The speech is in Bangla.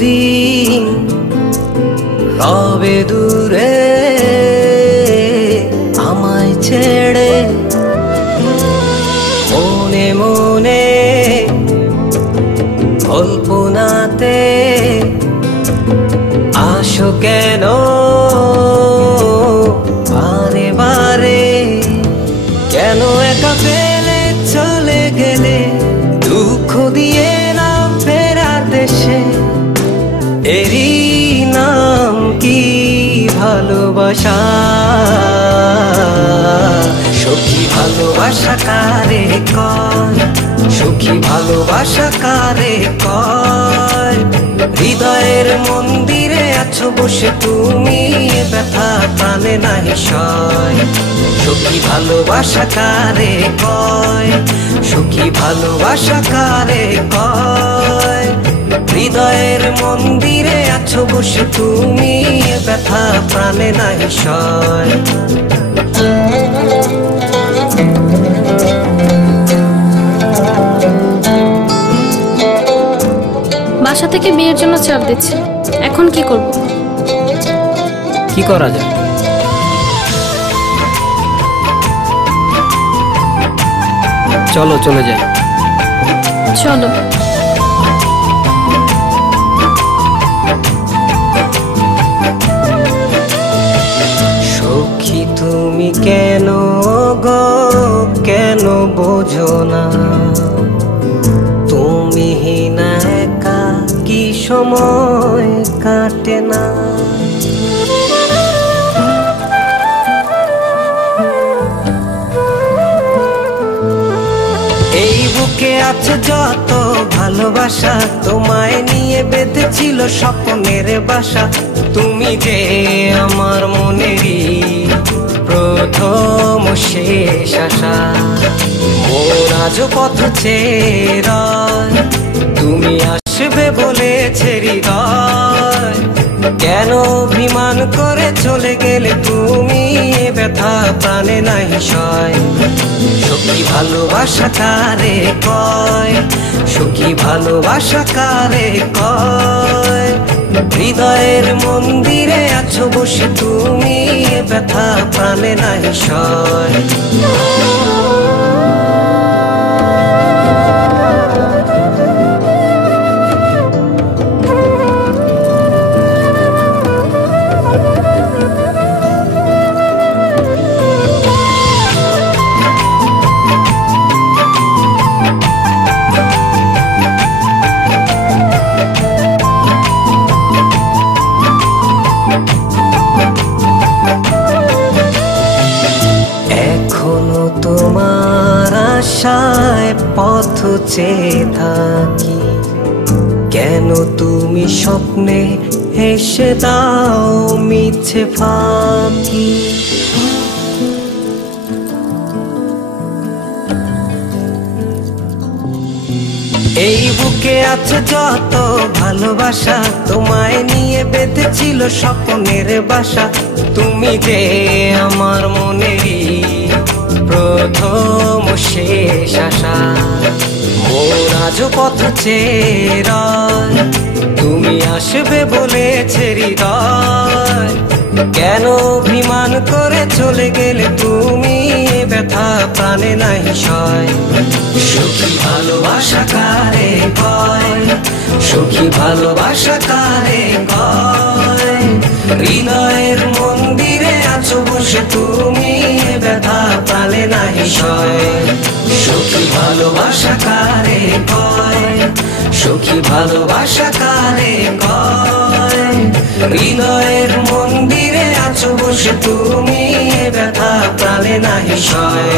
দিন রবে দূরে আমায় ছেড়ে, মনে মনে কল্পনাতে আসো কেন বারে বারে, কেন একা ফেলে চলে গেলে দুঃখ দিয়ে না ফেরার দেশে, এরই নাম কি ভালোবাসা? সখী ভালোবাসা কারে কয়, সখী ভালোবাসা কারে কয়? হৃদয়ের মন্দিরে আছো বসে তুমি, ব্যথা প্রাণে নাহি সয়। সখী ভালোবাসা কারে কয়, সখী ভালোবাসা কারে কয়? হৃদয়ের মন্দিরে আছো বসে তুমি, ব্যথা প্রাণে নাহি সয়। বাসা থেকে বিয়ের জন্য চাপ দিচ্ছে, এখন কি করব? কি করা যায়? চলো চলে যাই। চলো। সখী তুমি কেন গো, কেন বোঝো না? তুমি না একা কি সময় কাটে না? এই বুকে আছে যত ভালোবাসা, তোমায় নিয়ে বেঁধেছিল স্বপ্নের বাসা। তুমি যে আমার মনেরই প্রথম শেষ আশা, মন আজও পথ চেয়ে রয়, তুমি আসবে বলেছে হৃদয়। কেন অভিমান করে চলে গেলে তুমি, ব্যথা প্রাণে নাহি সয়। সখী ভালোবাসা কারে কয়, সখী ভালোবাসা কারে কয়? হৃদয়ের মন্দিরে আছো বসে তুমি, ব্যথা প্রাণে নাহি সয়। এখনো তোমার আশায় পথ চেয়ে থাকি, কেন তুমি স্বপ্নে হেসে দাও মিছে ফাঁকি? এই বুকে আছে যত ভালোবাসা, তোমায় নিয়ে বেঁধেছিল স্বপ্নের বাসা। তুমি যে আমার মনেরই প্রথম শেষ আশা, মন আজও পথ চেয়ে রয়, তুমি আসবে বলেছে হৃদয়। কেন অভিমান করে চলে গেলে তুমি, ব্যথা প্রাণে নাহি সয়। সখী ভালোবাসা কারে কয়, সখী ভালোবাসা কারে কয়? হৃদয়ের মন্দিরে আছো বসে তুমি, ব্যথা প্রাণে নাহি সয়। সখী ভালোবাসা কারে কয়, সখী ভালোবাসা কারে কয়? হৃদয়ের মন্দিরে আছো বসে তুমি, ব্যথা প্রাণে নাহি সয়।